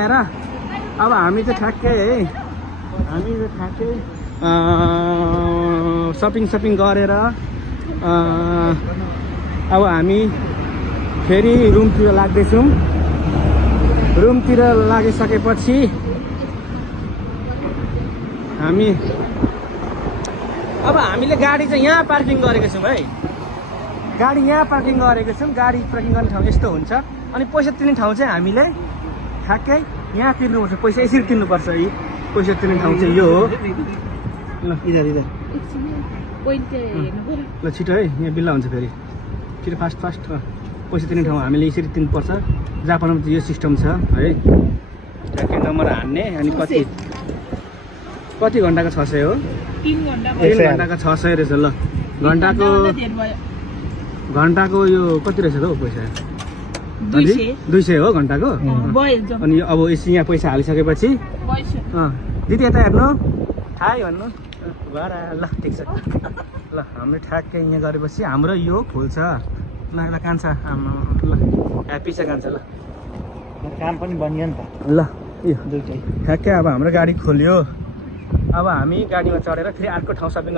अब हामी चाहिँ ठ्याक्कै सपिङ गरेर अब हामी फेरि रुमतिर लाग्दैछौँ। रुमतिर लागिसकेपछि हामीले गाडी चाहिँ यहाँ पार्किङ गरेको छौँ है। गाडी यहाँ पार्किङ गरेको छौँ। गाडी पार्किङ गर्ने ठाउँ यस्तो हुन्छ। अनि पैसा तिर्ने ठाउँ चाहिँ हामीले ठ्याक्कै यहाँ तिर्नुपर्छ। पैसा यसरी तिर्नुपर्छ। है पैसा तिर्ने ठाउँ चाहिँ यो हो। ल इधर ल छिटो है, यहाँ बिल्ला हुन्छ फेरि। छिटो फास्ट पैसा तिर्ने ठाउँ हामीले यसरी तिर्नुपर्छ। जापानमा चाहिँ यो सिस्टम छ है। ठ्याक्कै नम्बर हान्ने। अनि कति घन्टाको 600 हो? 3 घन्टाको 600 रहेछ। ल घन्टाको यो कति रहेछ त हौ पैसा? 200 हो घन्टाको। अनि अब यसरी यहाँ पैसा हालिसकेपछि दिदी यता हेर्नु, थाहै भन्नु घर। ल ठिक छ। ल हाम्रो ठ्याक्कै यहाँ गरेपछि हाम्रो यो खोल्छ। ल कान्छ। ल ह्याप्पी छ कान्छ। ल काम पनि बनियो नि त। ल यो दुइटै ठ्याक्कै अब हाम्रो गाडी खोल्यो। अब हामी गाडीमा चढेर फेरि अर्को ठाउँ सपिङ